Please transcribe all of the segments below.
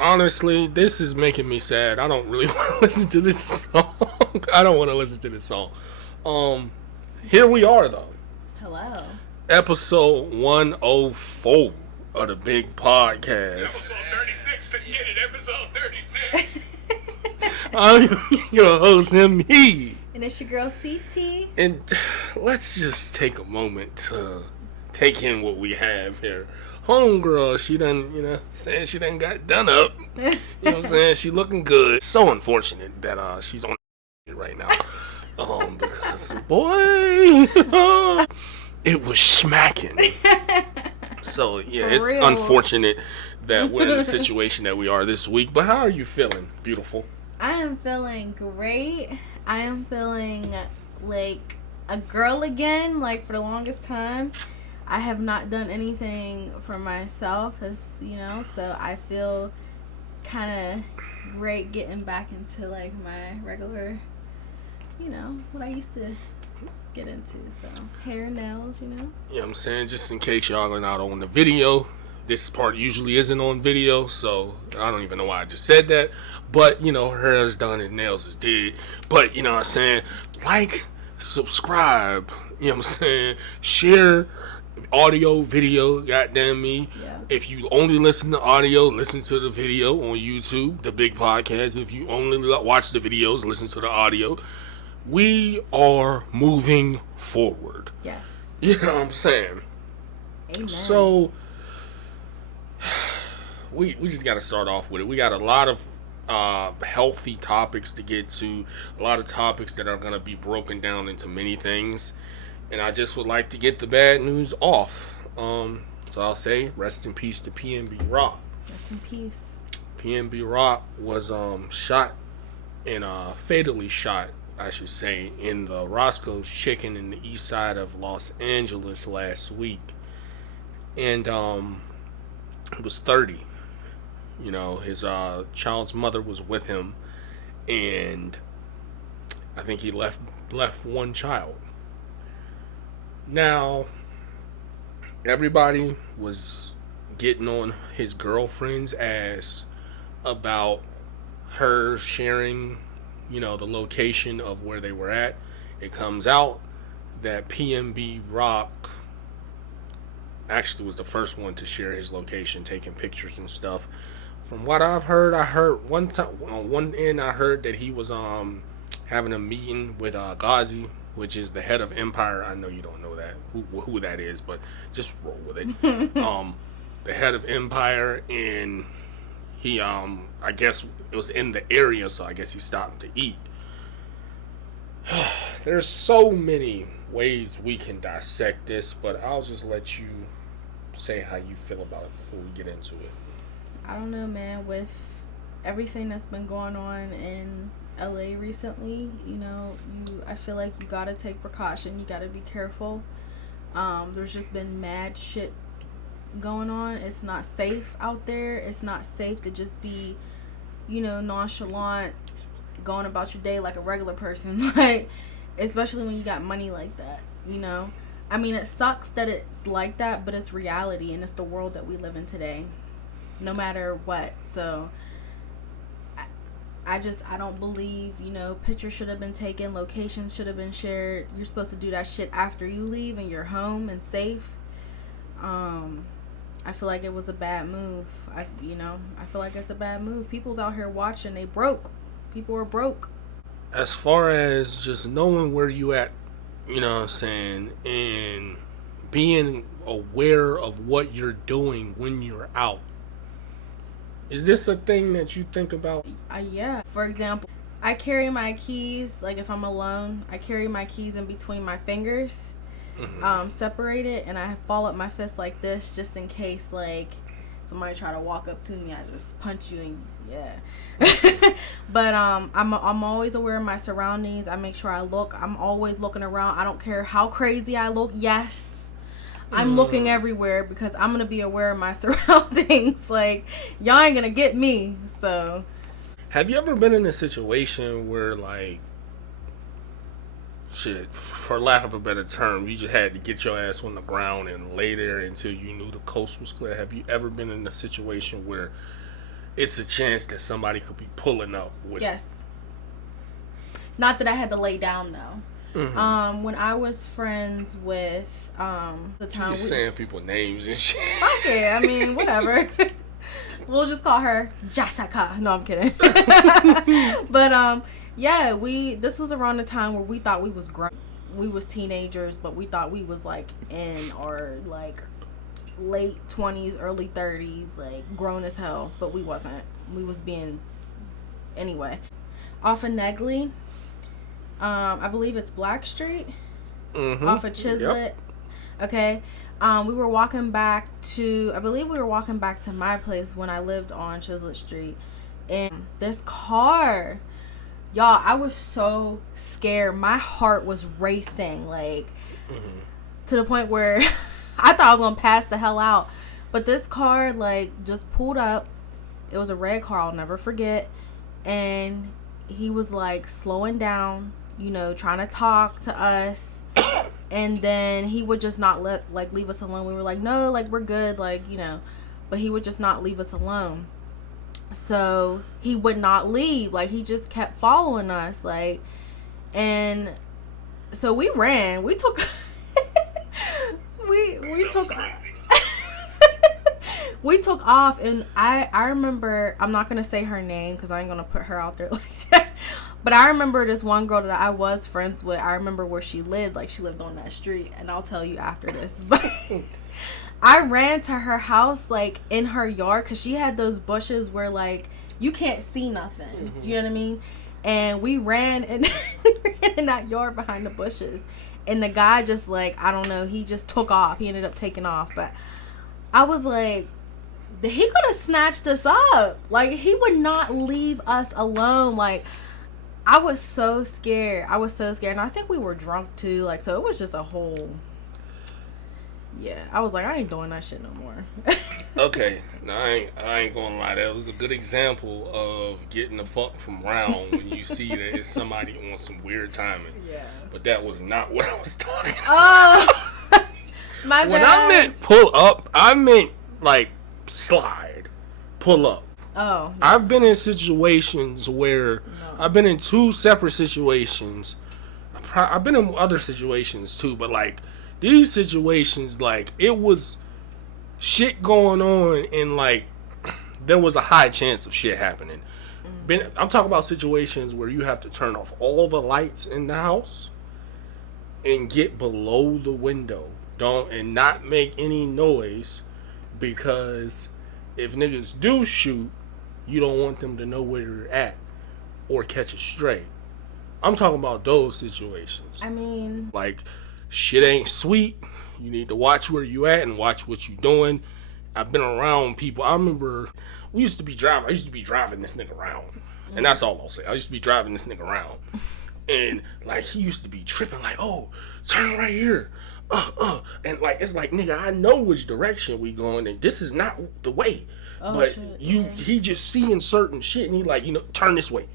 Honestly, this is making me sad. I don't really want to listen to this song. I don't want to listen to this song. Um, Here we are though. Hello. Episode 104 of the big podcast. Episode 36. Let's get it. Episode 36. I'm your host, he. And it's your girl CT. And let's just take a moment to take in what we have here. Homegirl, she done, saying she done got done up. You know what I'm saying? She looking good. So unfortunate that she's on right now. Because boy, it was smacking. So yeah, it's real. Unfortunate that we're in the situation that we are this week. But how are you feeling, beautiful? I am feeling great. I am feeling like a girl again, like for the longest time. I have not done anything for myself, so I feel kind of great getting back into like my regular, what I used to get into. So hair, nails, You know what I'm saying? Just in case y'all are not on the video, this part usually isn't on video, so I don't even know why I just said that. But, her hair is done and nails is dead. But, you know what I'm saying? Like, subscribe, you know what I'm saying? Share audio, video, goddamn me. Yeah. If you only listen to audio, listen to the video on YouTube, the big podcast. If you only watch the videos, listen to the audio. We are moving forward. Yes. You know what I'm saying? Amen. So, we just got to start off with it. We got a lot of healthy topics to get to, a lot of topics that are going to be broken down into many things. And I just would like to get the bad news off. So I'll say, rest in peace to PNB Rock. Rest in peace. PNB Rock was shot and fatally shot, I should say, in the ROSCOE'S chicken in the east side of Los Angeles last week. And he was 30. His child's mother was with him, and I think he left one child. Now, everybody was getting on his girlfriend's ass about her sharing, the location of where they were at. It comes out that PNB Rock actually was the first one to share his location, taking pictures and stuff. From what I've heard, I heard one time on one end, I heard that he was having a meeting with Ghazi, which is the head of Empire. I know you don't know that who that is, but just roll with it. The head of Empire, and he I guess it was in the area, so I guess he stopped to eat. There's so many ways we can dissect this, but I'll just let you say how you feel about it before we get into it. I don't know, man. With everything that's been going on in LA recently, I feel like you gotta take precaution. You gotta be careful. There's just been mad shit going on. It's not safe out there. It's not safe to just be, nonchalant, going about your day like a regular person. Like, especially when you got money like that, I mean, it sucks that it's like that, but it's reality, and it's the world that we live in today, no matter what. So I don't believe, pictures should have been taken, locations should have been shared. You're supposed to do that shit after you leave and you're home and safe. I feel like it was a bad move. I feel like it's a bad move. People's out here watching. They broke. People are broke. As far as just knowing where you at, you know what I'm saying, and being aware of what you're doing when you're out. Is this a thing that you think about? Yeah. For example, I carry my keys, like if I'm alone, I carry my keys in between my fingers, separated, and I ball up my fist like this just in case, like, somebody try to walk up to me, I just punch you and yeah. But I'm always aware of my surroundings. I make sure I'm always looking around. I don't care how crazy I look. Yes, I'm looking everywhere because I'm gonna be aware of my surroundings. Like, y'all ain't gonna get me. So, have you ever been in a situation where, like, shit, for lack of a better term, you just had to get your ass on the ground and lay there until you knew the coast was clear? Have you ever been in a situation where it's a chance that somebody could be pulling up with. Yes. Not that I had to lay down though. Mm-hmm. When I was friends with the time Just saying people names and shit. Okay, I mean whatever. We'll just call her Jessica. No, I'm kidding. But yeah, this was around the time where we thought we was grown. We was teenagers, but we thought we was like in our like late 20s, early 30s, like grown as hell, but we wasn't. We was being anyway. Off of Negley, I believe it's Black Street. Mm-hmm. Off of Chislett. Yep. Okay. We were walking back to, I believe we were walking back to my place when I lived on Chislett Street. And this car, y'all, I was so scared. My heart was racing, like, to the point where I thought I was going to pass the hell out. But this car, like, just pulled up. It was a red car, I'll never forget. And he was, like, slowing down, you know, trying to talk to us. And then he would just not leave us alone. We were like, no, like, we're good, like, you know. But he would just not leave us alone. So he would not leave. Like, he just kept following us, like. And so we ran. We took we took we took off. And I remember, I'm not gonna say her name because I ain't gonna put her out there like that. But I remember this one girl that I was friends with. I remember where she lived. Like, she lived on that street. And I'll tell you after this. But I ran to her house, like, in her yard. Because she had those bushes where, like, you can't see nothing. Mm-hmm. You know what I mean? And we ran in that yard behind the bushes. And the guy just, like, I don't know. He just took off. He ended up taking off. But I was like, he could have snatched us up. Like, he would not leave us alone. Like, I was so scared. And I think we were drunk too. Like, so it was just a whole. Yeah, I was like, I ain't doing that shit no more. Okay, now I ain't gonna lie. That was a good example of getting the fuck from round when you see that it's somebody on some weird timing. Yeah. But that was not what I was talking about. Oh, my bad. When I meant pull up, I meant like slide, pull up. Oh. No. I've been in situations where. I've been in two separate situations. I've been in other situations too, but like these situations, like it was shit going on and like there was a high chance of shit happening. I'm talking about situations where you have to turn off all the lights in the house and get below the window. And not make any noise, because if niggas do shoot, you don't want them to know where you're at or catch a stray. I'm talking about those situations. I mean, like, shit ain't sweet. You need to watch where you at and watch what you doing. I've been around people. I remember I used to be driving this nigga around. And that's all I'll say. I used to be driving this nigga around. And like, he used to be tripping like, oh, turn right here. And like, it's like, nigga, I know which direction we going and this is not the way. Oh, but shit. He just seeing certain shit and he like, you know, turn this way.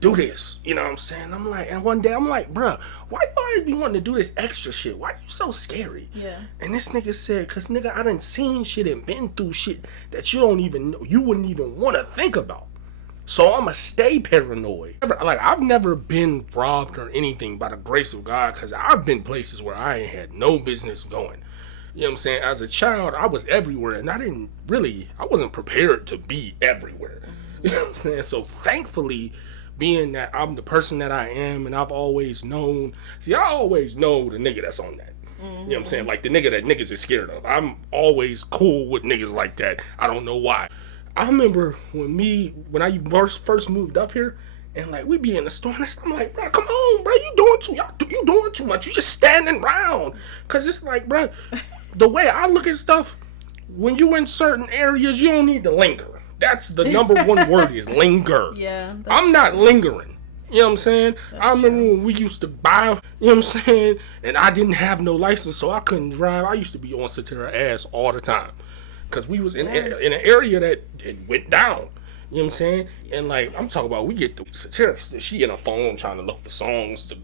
Do this. You know what I'm saying? I'm like, and one day I'm like, bruh, why you always be wanting to do this extra shit? Why you so scary? Yeah. And this nigga said, cause nigga, I done seen shit and been through shit that you don't even know, you wouldn't even want to think about. So I'ma stay paranoid. Like, I've never been robbed or anything by the grace of God, cause I've been places where I ain't had no business going. You know what I'm saying? As a child, I was everywhere, and I wasn't prepared to be everywhere. You know what I'm saying? So thankfully, being that I'm the person that I am, and I've always known. See, I always know the nigga that's on that. Mm-hmm. You know what I'm saying? Like the nigga that niggas is scared of. I'm always cool with niggas like that. I don't know why. I remember when I first moved up here, and like we be in the store, and I'm like, bro, come on, bro, you doing too much. You just standing around, cause it's like, bro, the way I look at stuff, when you in certain areas, you don't need to linger. That's the number one word is linger. Yeah. I'm not lingering. You know what I'm saying? I remember when we used to buy, you know what I'm saying? And I didn't have no license, so I couldn't drive. I used to be on Satira ass all the time. Because we was in an area that it went down. You know what I'm saying? And like, I'm talking about, we get the Satira, she in her phone trying to look for songs to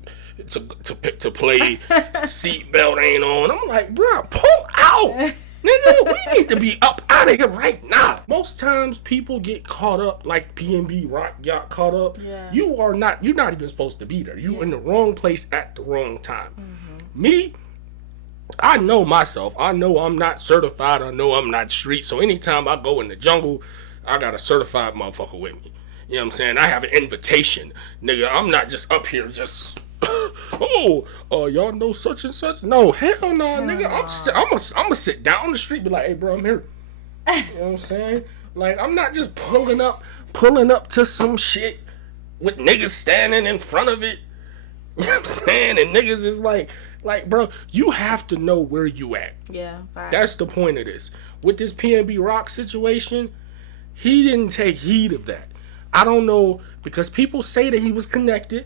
play, seatbelt ain't on. I'm like, bro, pull out. Nigga, we need to be up out of here right now. Most times people get caught up like PNB Rock got caught up. Yeah. You're not even supposed to be there. You in the wrong place at the wrong time. Me, I know myself. I know I'm not certified. I know I'm not street. So anytime I go in the jungle, I got a certified motherfucker with me. You know what I'm saying? I have an invitation. Nigga, I'm not just up here just, y'all know such and such? No, hell no, nigga. I'm gonna sit down on the street and be like, hey, bro, I'm here. You know what I'm saying? Like, I'm not just pulling up to some shit with niggas standing in front of it. You know what I'm saying? And niggas is like, bro, you have to know where you at. Yeah, facts. That's the point of this. With this PNB Rock situation, he didn't take heed of that. I don't know, because people say that he was connected.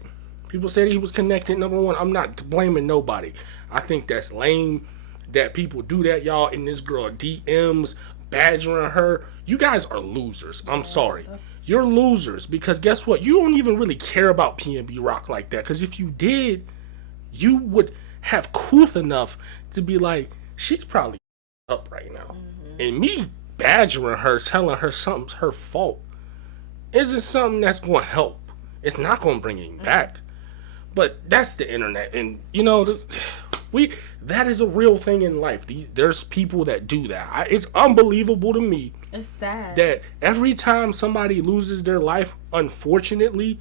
Number one, I'm not blaming nobody. I think that's lame that people do that, y'all, in this girl DMs, badgering her. You guys are losers. I'm sorry. You're losers, because guess what? You don't even really care about PNB Rock like that, because if you did, you would have couth enough to be like, she's probably up right now. And me badgering her, telling her something's her fault, isn't something that's going to help. It's not going to bring you back. But that's the internet. And, you know, that is a real thing in life. There's people that do that. It's unbelievable to me. It's sad. That every time somebody loses their life, unfortunately,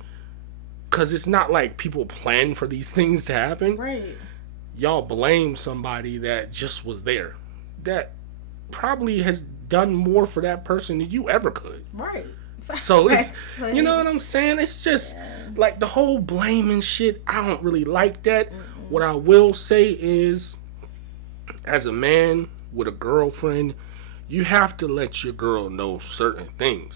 because it's not like people plan for these things to happen. Right. Y'all blame somebody that just was there. That probably has done more for that person than you ever could. Right. So it's, you know what I'm saying? It's just like the whole blaming shit. I don't really like that. What I will say is, as a man with a girlfriend, you have to let your girl know certain things.